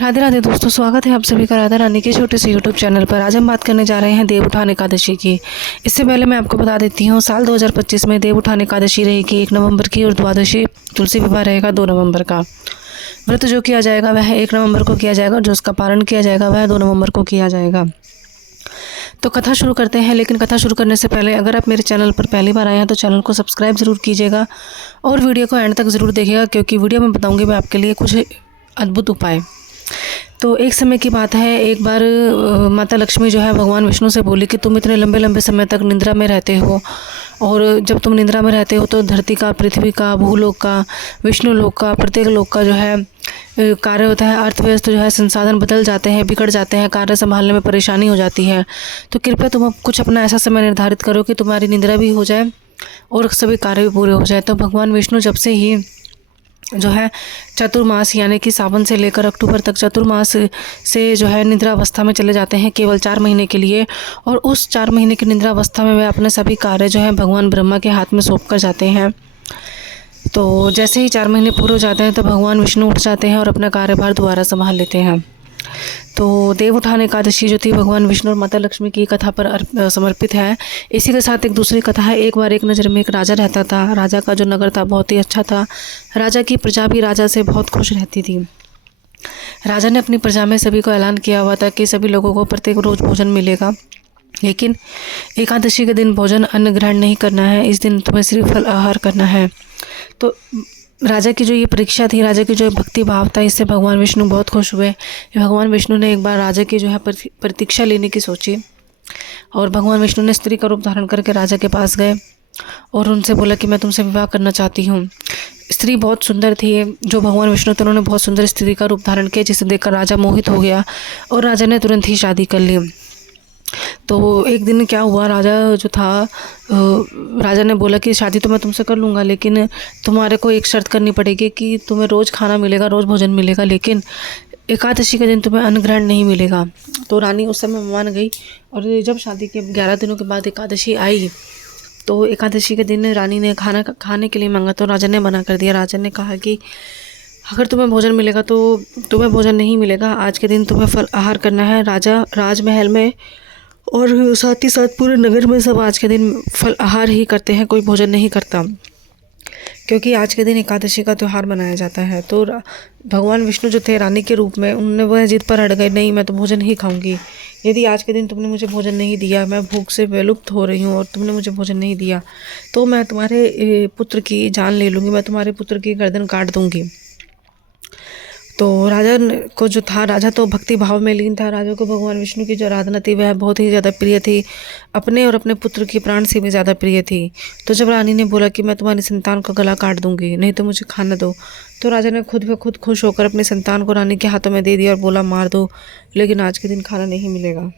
राधे राधे दोस्तों, स्वागत है आप सभी का राधा रानी के छोटे से यूट्यूब चैनल पर। आज हम बात करने जा रहे हैं देवउठान एकादशी की। इससे पहले मैं आपको बता देती हूँ, साल 2025 में देवउठान एकादशी रहेगी 1 नवंबर की और द्वादशी तुलसी विवाह रहेगा 2 नवंबर का। व्रत जो किया जाएगा वह 1 नवंबर को किया जाएगा और जो उसका पारण किया जाएगा वह 2 नवंबर को किया जाएगा। तो कथा शुरू करते हैं, लेकिन कथा शुरू करने से पहले अगर आप मेरे चैनल पर पहली बार आए हैं तो चैनल को सब्सक्राइब ज़रूर कीजिएगा और वीडियो को एंड तक ज़रूर देखिएगा, क्योंकि वीडियो में बताऊँगी मैं आपके लिए कुछ अद्भुत उपाय। तो एक समय की बात है, एक बार माता लक्ष्मी जो है भगवान विष्णु से बोली कि तुम इतने लंबे लंबे समय तक निद्रा में रहते हो, और जब तुम निद्रा में रहते हो तो धरती का, पृथ्वी का, भूलोक का, विष्णु लोक का, प्रत्येक लोक का जो है कार्य होता है, अर्थव्यवस्था जो है, संसाधन बदल जाते हैं, बिगड़ जाते हैं, कार्य संभालने में परेशानी हो जाती है। तो कृपया तुम अब कुछ अपना ऐसा समय निर्धारित करो कि तुम्हारी निद्रा भी हो जाए और सभी कार्य भी पूरे हो जाए। तो भगवान विष्णु जब से ही जो है चतुर्मास यानी कि सावन से लेकर अक्टूबर तक चतुर्मास से जो है निद्रा अवस्था में चले जाते हैं केवल 4 महीने के लिए, और उस 4 महीने की निद्रा अवस्था में वे अपने सभी कार्य जो है भगवान ब्रह्मा के हाथ में सौंप कर जाते हैं। तो जैसे ही 4 महीने पूरे हो जाते हैं तो भगवान विष्णु उठ जाते हैं और अपना कार्यभार दोबारा संभाल लेते हैं। तो देवउठान एकादशी जो थी भगवान विष्णु और माता लक्ष्मी की कथा पर समर्पित है। इसी के साथ एक दूसरी कथा है। एक बार एक नज़र में एक राजा रहता था। राजा का जो नगर था बहुत ही अच्छा था। राजा की प्रजा भी राजा से बहुत खुश रहती थी। राजा ने अपनी प्रजा में सभी को ऐलान किया हुआ था कि सभी लोगों को प्रत्येक रोज़ भोजन मिलेगा, लेकिन एकादशी के दिन भोजन अन्न ग्रहण नहीं करना है। इस दिन तुम्हें सिर्फ फल आहार करना है। तो राजा की जो ये परीक्षा थी, राजा की जो भक्ति भाव था, इससे भगवान विष्णु बहुत खुश हुए। भगवान विष्णु ने एक बार राजा की जो है प्रतीक्षा लेने की सोची, और भगवान विष्णु ने स्त्री का रूप धारण करके राजा के पास गए और उनसे बोला कि मैं तुमसे विवाह करना चाहती हूँ। स्त्री बहुत सुंदर थी जो भगवान विष्णु थे, उन्होंने बहुत सुंदर स्त्री का रूप धारण किया, जिसे देखकर राजा मोहित हो गया और राजा ने तुरंत ही शादी कर ली। तो एक दिन क्या हुआ, राजा जो था राजा ने बोला कि शादी तो मैं तुमसे कर लूँगा, लेकिन तुम्हारे को एक शर्त करनी पड़ेगी कि तुम्हें रोज़ खाना मिलेगा, रोज़ भोजन मिलेगा, लेकिन एकादशी के दिन तुम्हें अन्न ग्रहण नहीं मिलेगा। तो रानी उस समय मान गई, और जब शादी के 11 दिनों के बाद एकादशी आई तो एकादशी के दिन रानी ने खाने के लिए मांगा तो राजा ने मना कर दिया। राजा ने कहा कि अगर तुम्हें भोजन मिलेगा तो तुम्हें भोजन नहीं मिलेगा, आज के दिन तुम्हें फल आहार करना है। राजा राजमहल में और साथ ही साथ पूरे नगर में सब आज के दिन फल आहार ही करते हैं, कोई भोजन नहीं करता, क्योंकि आज के दिन एकादशी का त्यौहार मनाया जाता है। तो भगवान विष्णु जो थे रानी के रूप में, उन्होंने वह जिद पर अड़ गए, नहीं मैं तो भोजन ही खाऊंगी। यदि आज के दिन तुमने मुझे भोजन नहीं दिया, मैं भूख से विलुप्त हो रही हूँ और तुमने मुझे भोजन नहीं दिया, तो मैं तुम्हारे पुत्र की जान ले लूँगी, मैं तुम्हारे पुत्र की गर्दन काट दूँगी। तो राजा को जो था, राजा तो भक्ति भाव में लीन था। राजा को भगवान विष्णु की जो आराधना थी वह बहुत ही ज़्यादा प्रिय थी, अपने और अपने पुत्र की प्राण से भी ज़्यादा प्रिय थी। तो जब रानी ने बोला कि मैं तुम्हारी संतान का गला काट दूंगी, नहीं तो मुझे खाना दो, तो राजा ने खुद ब खुद खुश होकर अपनी संतान को रानी के हाथों में दे दिया और बोला मार दो, लेकिन आज के दिन खाना नहीं मिलेगा।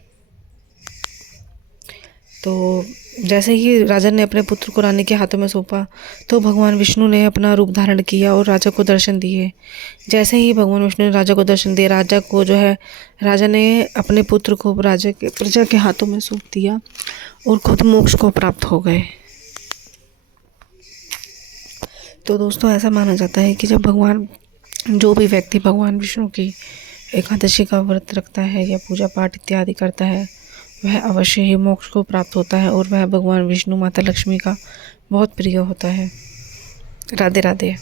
तो जैसे ही राजा ने अपने पुत्र को रानी के हाथों में सौंपा तो भगवान विष्णु ने अपना रूप धारण किया और राजा को दर्शन दिए। जैसे ही भगवान विष्णु ने राजा को दर्शन दिया, राजा को जो है राजा ने अपने पुत्र को प्रजा के हाथों में सौंप दिया और खुद मोक्ष को प्राप्त हो गए। तो दोस्तों, ऐसा माना जाता है कि जब जो भी व्यक्ति भगवान विष्णु की एकादशी का व्रत रखता है या पूजा पाठ इत्यादि करता है, वह अवश्य ही मोक्ष को प्राप्त होता है और वह भगवान विष्णु, माता लक्ष्मी का बहुत प्रिय होता है। राधे राधे।